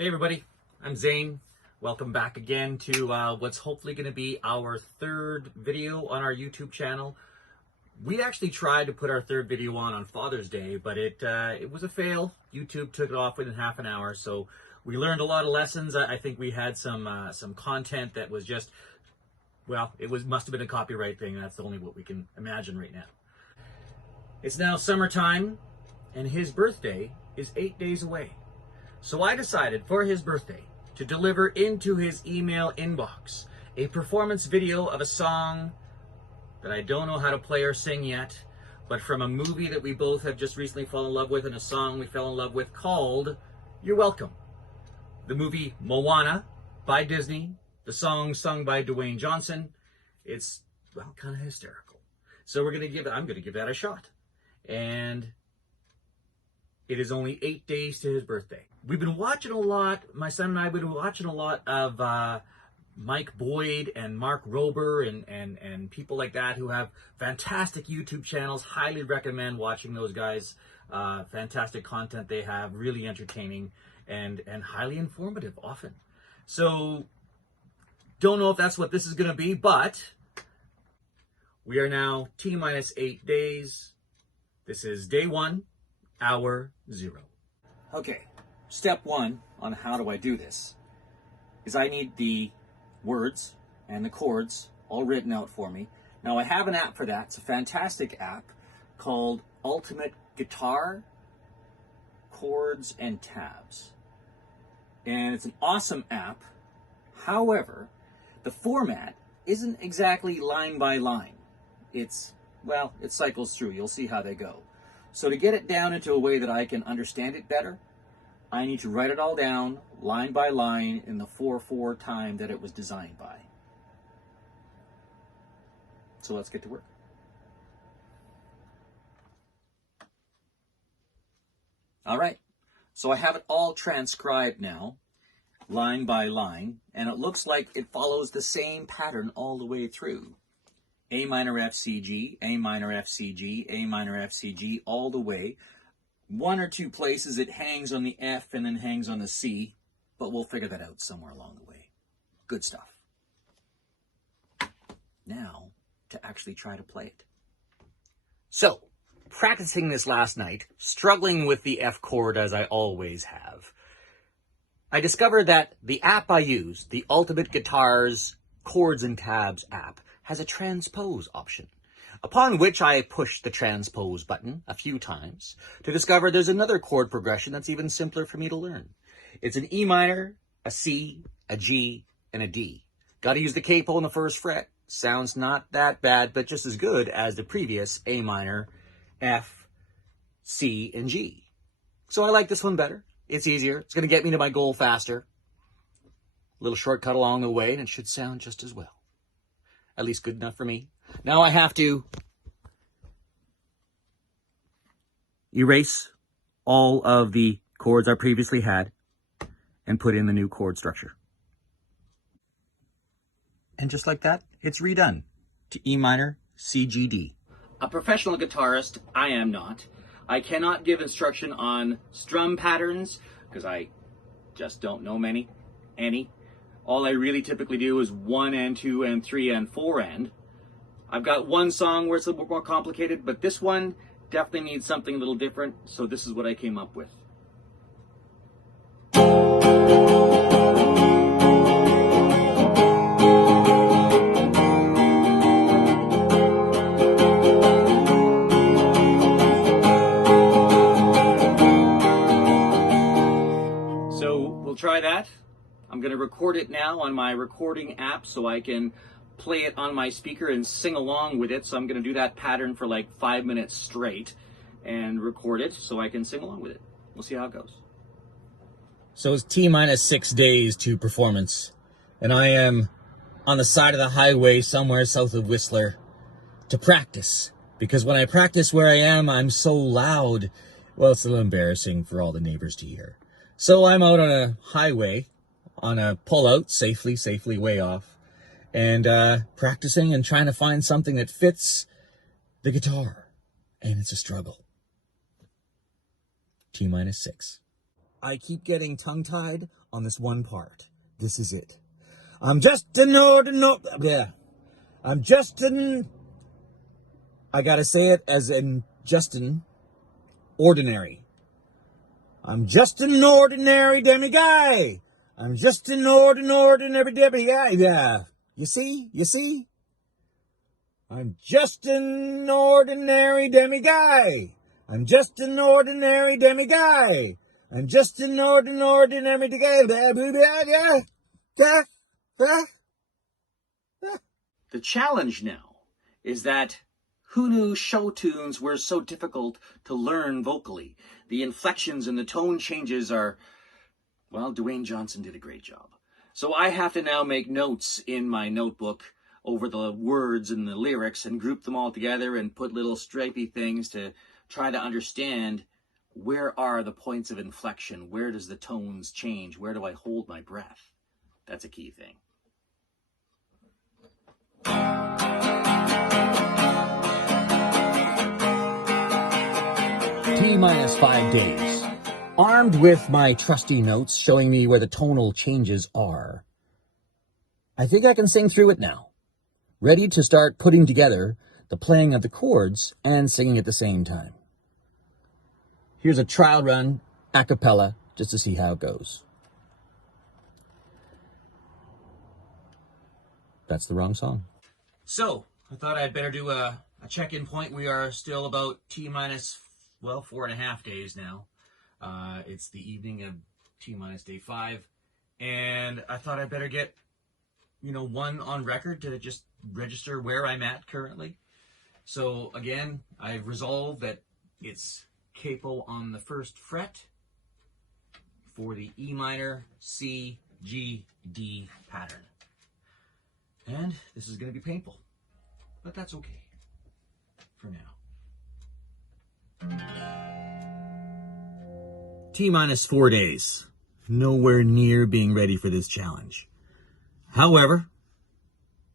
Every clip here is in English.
Hey everybody, I'm Zane. Welcome back again to what's hopefully going to be our third video on our YouTube channel. We actually tried to put our third video on Father's Day, but it was a fail. YouTube took it off within half an hour, so we learned a lot of lessons. I think we had some content that was just, well, must have been a copyright thing. That's only what we can imagine right now. It's now summertime, and his birthday is 8 days away. So I decided for his birthday to deliver into his email inbox a performance video of a song that I don't know how to play or sing yet, but from a movie that we both have just recently fallen in love with and a song we fell in love with called You're Welcome. The movie Moana by Disney, the song sung by Dwayne Johnson. It's, well, kind of hysterical. So I'm going to give that a shot. And it is only 8 days to his birthday. We've been watching a lot, my son and I have been watching a lot of Mike Boyd and Mark Rober and people like that who have fantastic YouTube channels. Highly recommend watching those guys. Fantastic content they have, really entertaining and highly informative often. So, don't know if that's what this is going to be, but we are now T-minus 8 days. This is day 1. Hour 0. Okay, step 1 on how do I do this is I need the words and the chords all written out for me. Now I have an app for that. It's a fantastic app called Ultimate Guitar, Chords and Tabs. And it's an awesome app. However, the format isn't exactly line by line. It cycles through. You'll see how they go. So to get it down into a way that I can understand it better, I need to write it all down, line by line, in the 4/4 time that it was designed by. So let's get to work. All right, so I have it all transcribed now, line by line, and it looks like it follows the same pattern all the way through. A minor, F, C, G, A minor, F, C, G, A minor, F, C, G, all the way. 1 or 2 places it hangs on the F and then hangs on the C, but we'll figure that out somewhere along the way. Good stuff. Now, to actually try to play it. So, practicing this last night, struggling with the F chord as I always have, I discovered that the app I use, the Ultimate Guitars Chords and Tabs app, has a transpose option, upon which I push the transpose button a few times to discover there's another chord progression that's even simpler for me to learn. It's an E minor, a C, a G, and a D. Got to use the capo on the first fret. Sounds not that bad, but just as good as the previous A minor, F, C, and G. So I like this one better. It's easier. It's going to get me to my goal faster. A little shortcut along the way, and it should sound just as well. At least good enough for me. Now I have to erase all of the chords I previously had and put in the new chord structure. And just like that, it's redone to E minor, C, G, D. A professional guitarist, I am not. I cannot give instruction on strum patterns because I just don't know any. All I really typically do is 1 and 2 and 3 and 4 and. I've got one song where it's a little bit more complicated, but this one definitely needs something a little different, so this is what I came up with. So we'll try that. I'm going to record it now on my recording app so I can play it on my speaker and sing along with it. So I'm going to do that pattern for like 5 minutes straight and record it so I can sing along with it. We'll see how it goes. So it's T-minus 6 days to performance, and I am on the side of the highway somewhere south of Whistler to practice. Because when I practice where I am, I'm so loud. Well, it's a little embarrassing for all the neighbors to hear. So I'm out on a highway, on a pull-out, safely way off, and practicing and trying to find something that fits the guitar. And it's a struggle. T-minus 6. I keep getting tongue-tied on this one part. This is it. I'm just an ordinary... Yeah. I'm just an... I gotta say it as in Justin. Ordinary. I'm just an ordinary demi-guy. I'm just an ordinary demi-guy. Yeah. You see? You see? I'm just an ordinary demi-guy. I'm just an ordinary demi-guy. I'm just an ordinary demi-guy. The challenge now is that who knew show tunes were so difficult to learn vocally? The inflections and the tone changes are, well, Dwayne Johnson did a great job. So I have to now make notes in my notebook over the words and the lyrics and group them all together and put little stripy things to try to understand where are the points of inflection? Where does the tones change? Where do I hold my breath? That's a key thing. T-minus 5 days. Armed with my trusty notes showing me where the tonal changes are. I think I can sing through it now. Ready to start putting together the playing of the chords and singing at the same time. Here's a trial run, a cappella, just to see how it goes. That's the wrong song. So, I thought I'd better do a check-in point. We are still about T-minus, well, 4.5 days now. It's the evening of T-minus day 5. And I thought I'd better get, one on record to just register where I'm at currently. So, again, I've resolved that it's capo on the 1st fret for the E minor, C, G, D pattern. And this is going to be painful, but that's okay for now. T-minus 4 days. Nowhere near being ready for this challenge. However,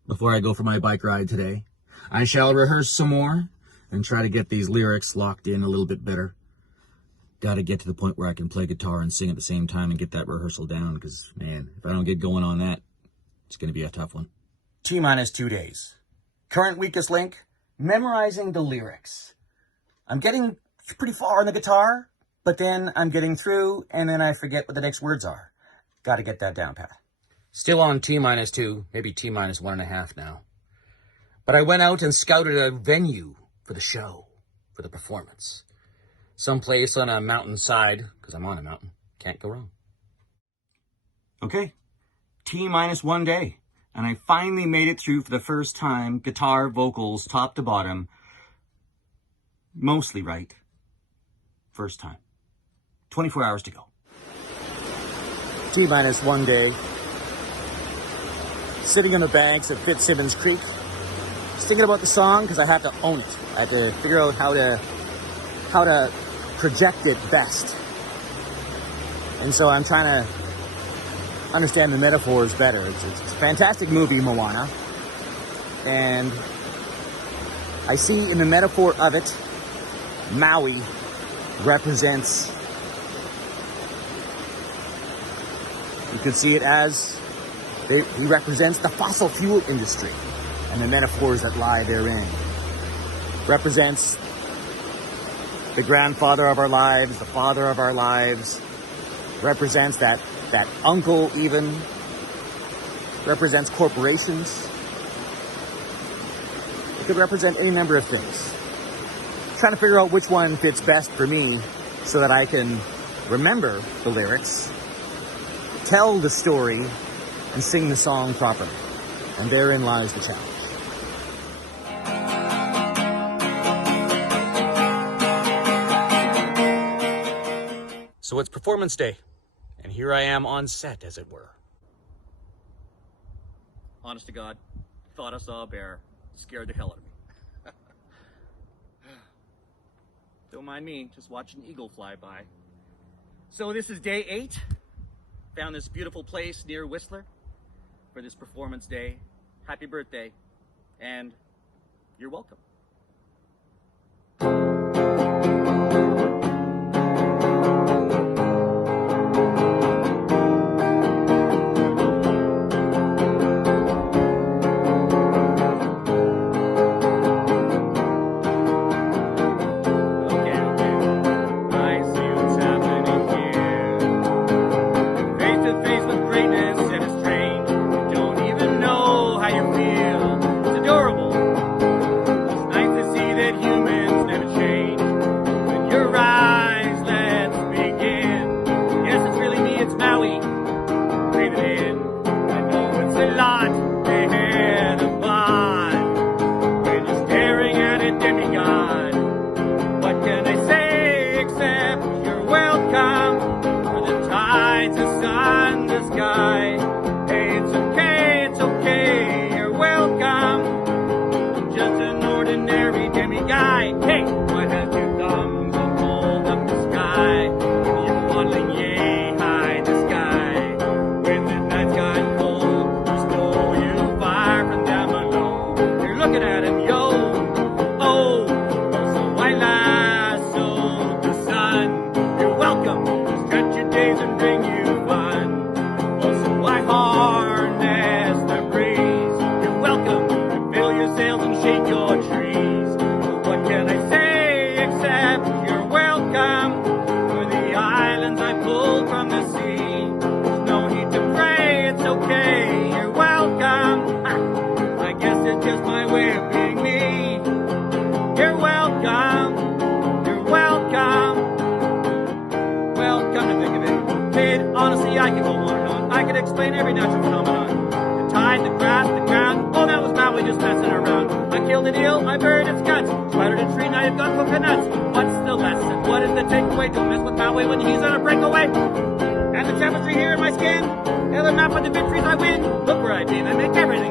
before I go for my bike ride today, I shall rehearse some more and try to get these lyrics locked in a little bit better. Got to get to the point where I can play guitar and sing at the same time and get that rehearsal down, because, man, if I don't get going on that, it's going to be a tough one. T-minus 2 days. Current weakest link, memorizing the lyrics. I'm getting pretty far on the guitar, but then I'm getting through, and then I forget what the next words are. Got to get that down pat. Still on T-minus 2, maybe T-minus 1.5 now. But I went out and scouted a venue for the show, for the performance. Someplace on a mountainside, because I'm on a mountain. Can't go wrong. Okay, T-minus 1 day. And I finally made it through for the first time, guitar, vocals, top to bottom. Mostly right. First time. 24 hours to go. T-minus 1 day. Sitting on the banks of Fitzsimmons Creek. Just thinking about the song because I have to own it. I have to figure out how to project it best. And so I'm trying to understand the metaphors better. It's a fantastic movie, Moana. And I see in the metaphor of it, Maui represents, you could see it as, he represents the fossil fuel industry and the metaphors that lie therein. Represents the grandfather of our lives, the father of our lives, represents that uncle even, represents corporations. It could represent any number of things. Trying to figure out which one fits best for me so that I can remember the lyrics, tell the story, and sing the song properly. And therein lies the challenge. So it's performance day. And here I am on set, as it were. Honest to God, thought I saw a bear. Scared the hell out of me. Don't mind me, just watching an eagle fly by. So this is day 8. Found this beautiful place near Whistler for this performance day. Happy birthday, and you're welcome. Maui. Breathe it in. I know it's a lot ahead of God. When you're staring at a demigod, what can I say except you're welcome? For the tides, the sun, the sky. Hey, it's okay, you're welcome. I'm just an ordinary demigod. Hey, what has two thumbs and hold up the sky? You're waddling yay high in the sky. When the nights got cold, you stole you fire from down below. You're looking at him, yo. Oh, so I lassoed the sun. You're welcome. Stretch your days and bring you fun. Also, I harness the breeze. You're welcome to fill your sails and shake your trees. What can I say except you're welcome? For the islands I pulled from the sea. There's no need to pray, it's okay, you're welcome. Ha, I guess it's just my way of being me. You're welcome, you're welcome. Well, come to think of it, kid, honestly, I could go on and on. I could explain every natural phenomenon. The tide, the grass, the ground, all that was Maui just messing around. I killed an eel, I buried its guts. Spidered a tree, now you've got coconuts. What's the lesson? What is the takeaway? Don't mess with Maui when he's on a breakaway. And the chemistry here in my skin, and the map of the victories I win. Look where I've been, I make everything